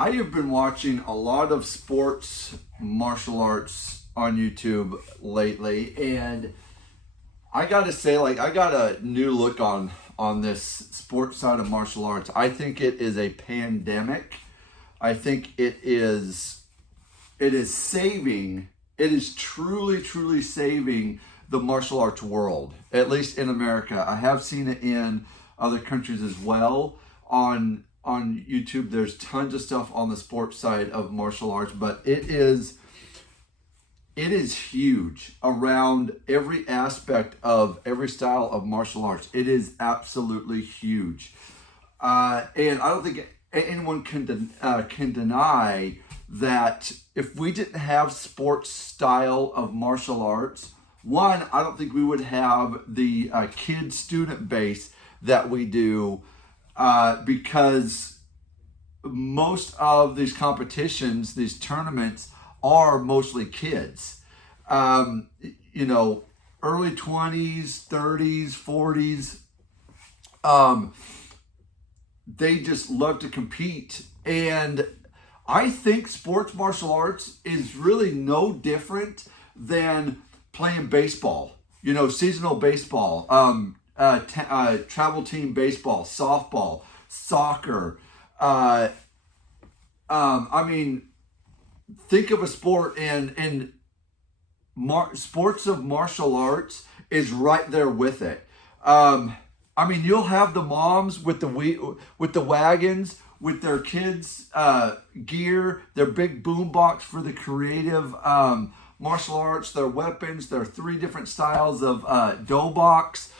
I have been watching a lot of sports martial arts on YouTube lately, and I gotta say, I got a new look on this sports side of martial arts. I think it is a pandemic. I think it is saving. It is truly saving the martial arts world, at least in America. I have seen it in other countries as well. On YouTube, there's tons of stuff on the sports side of martial arts, but it is huge around every aspect of every style of martial arts. It is absolutely huge, and I don't think anyone can deny that if we didn't have sports style of martial arts, one, I don't think we would have the kid student base that we do, because most of these competitions, these tournaments, are mostly kids. Um, you know, early 20s, 30s, 40s. Um, they just love to compete. And I think sports martial arts is really no different than playing baseball, seasonal baseball, travel team baseball, softball, soccer. Uh, I mean, think of a sport, and sports of martial arts is right there with it. I mean, you'll have the moms with the wagons with their kids' gear, their big boom box for the creative martial arts, their weapons, their three different styles of dough box.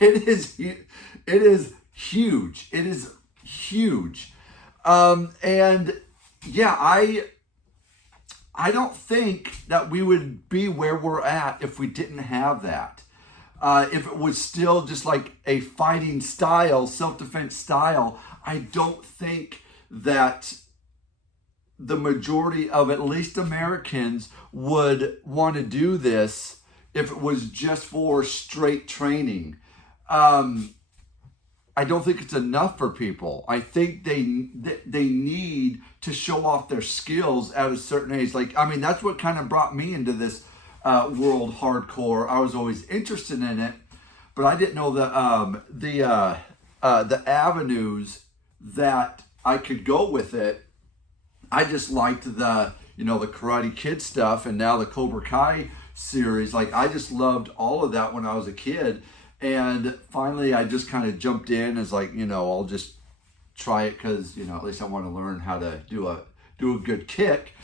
It is huge. It is huge. And yeah, I don't think that we would be where we're at if we didn't have that. If it was still just like a fighting style, self-defense style, I don't think that the majority of at least Americans would want to do this if it was just for straight training. I don't think it's enough for people. I think they need to show off their skills at a certain age. That's what kind of brought me into this world hardcore. I was always interested in it, but I didn't know the avenues that I could go with it. I just liked the Karate Kid stuff, and now the Cobra Kai series. I just loved all of that when I was a kid. And finally, I just kind of jumped in as I'll just try it because, at least I want to learn how to do a good kick.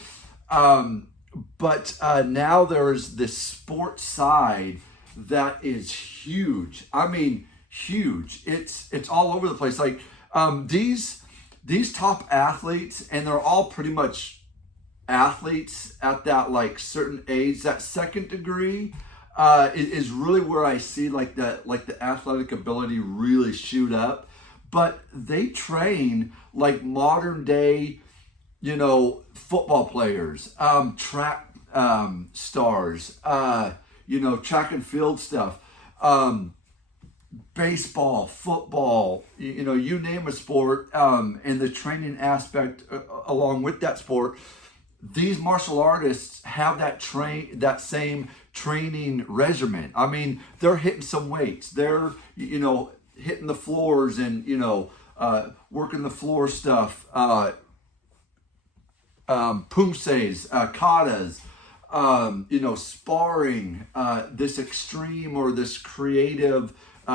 But now there's this sports side that is huge. I mean, huge. It's all over the place. These top athletes, and they're all pretty much athletes at that certain age. That second degree is really where I see the athletic ability really shoot up. But they train like modern day, football players, track stars, track and field stuff, baseball, football, you name a sport, and the training aspect along with that sport. These martial artists have that same training regimen. I mean, they're hitting some weights. They're hitting the floors and working the floor stuff. Pumses, katas, sparring. This extreme or this creative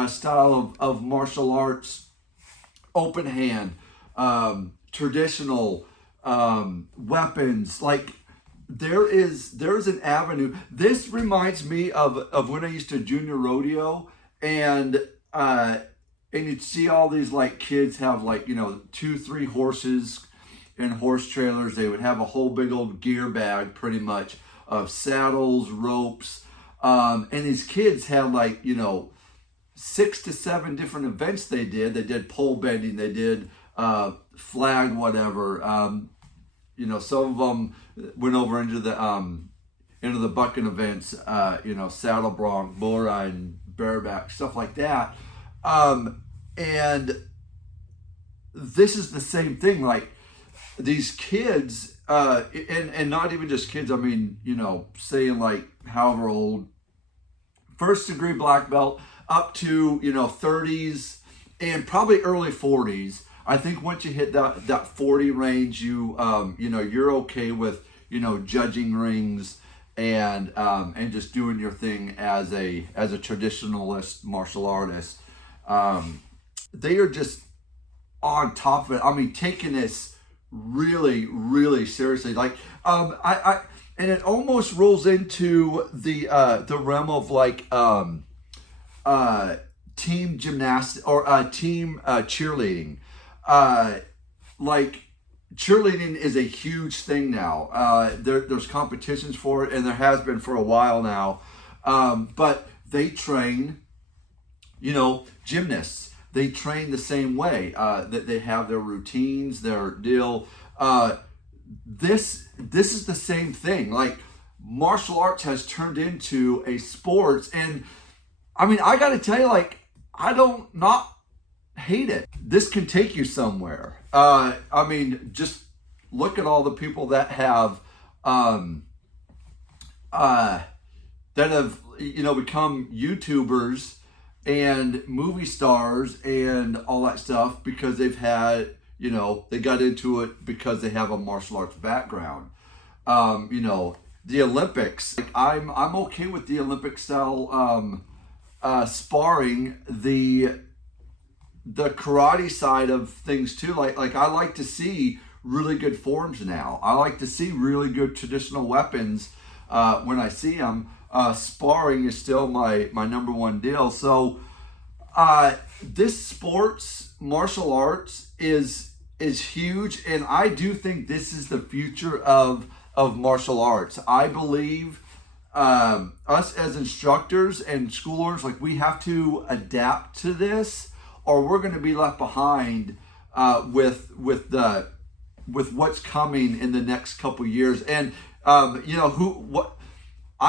style of martial arts. Open hand, traditional. Weapons. There's an avenue. This reminds me of when I used to junior rodeo, and you'd see all these kids have 2-3 horses and horse trailers. They would have a whole big old gear bag pretty much of saddles, ropes, and these kids had 6 to 7 different events they did. They did pole bending, they did flag whatever. Some of them went over into the bucking events, saddle bronc, bull riding, bareback, stuff like that. And this is the same thing. these kids, and not even just kids, I mean, saying like however old, first degree black belt up to, 30s and probably early 40s. I think once you hit that 40 range, you're okay with, judging rings and just doing your thing as a traditionalist martial artist. They are just on top of it. I mean, taking this really, really seriously. Like, and it almost rolls into the realm of like team gymnastics or team cheerleading. Like, cheerleading is a huge thing now. There's competitions for it, and there has been for a while now. But they train, gymnasts. They train the same way. That they have their routines, their deal. This is the same thing. Like, martial arts has turned into a sports, and I mean, I got to tell you, like, I don't not hate it. This can take you somewhere. I mean, just look at all the people that have become YouTubers and movie stars and all that stuff because they've had, they got into it because they have a martial arts background. The Olympics, like, I'm okay with the Olympic style sparring, the karate side of things too. Like I like to see really good forms now. I like to see really good traditional weapons when I see them. Sparring is still my number one deal. So this sports martial arts is huge, and I do think this is the future of martial arts. I believe us as instructors and schoolers, like, we have to adapt to this, or we're going to be left behind with what's coming in the next couple years. And I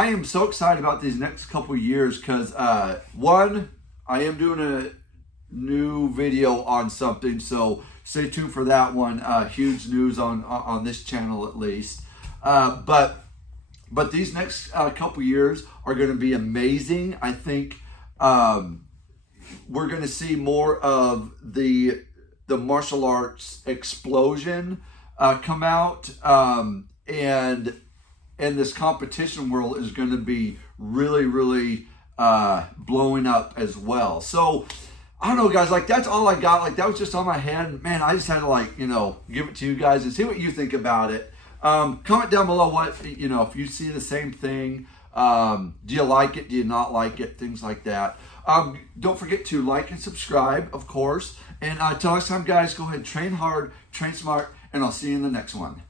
am so excited about these next couple years because one, I am doing a new video on something, so stay tuned for that one. Huge news on this channel at least. But these next couple years are going to be amazing. I think we're going to see more of the martial arts explosion come out, and this competition world is going to be really, really blowing up as well. So I don't know, guys, like, that's all I got. Like, that was just on my head, man. I just had to give it to you guys and see what you think about it. Comment down below what, if you see the same thing. Do you like it? Do you not like it? Things like that. Don't forget to like and subscribe, of course. And until next time, guys, go ahead, train hard, train smart, and I'll see you in the next one.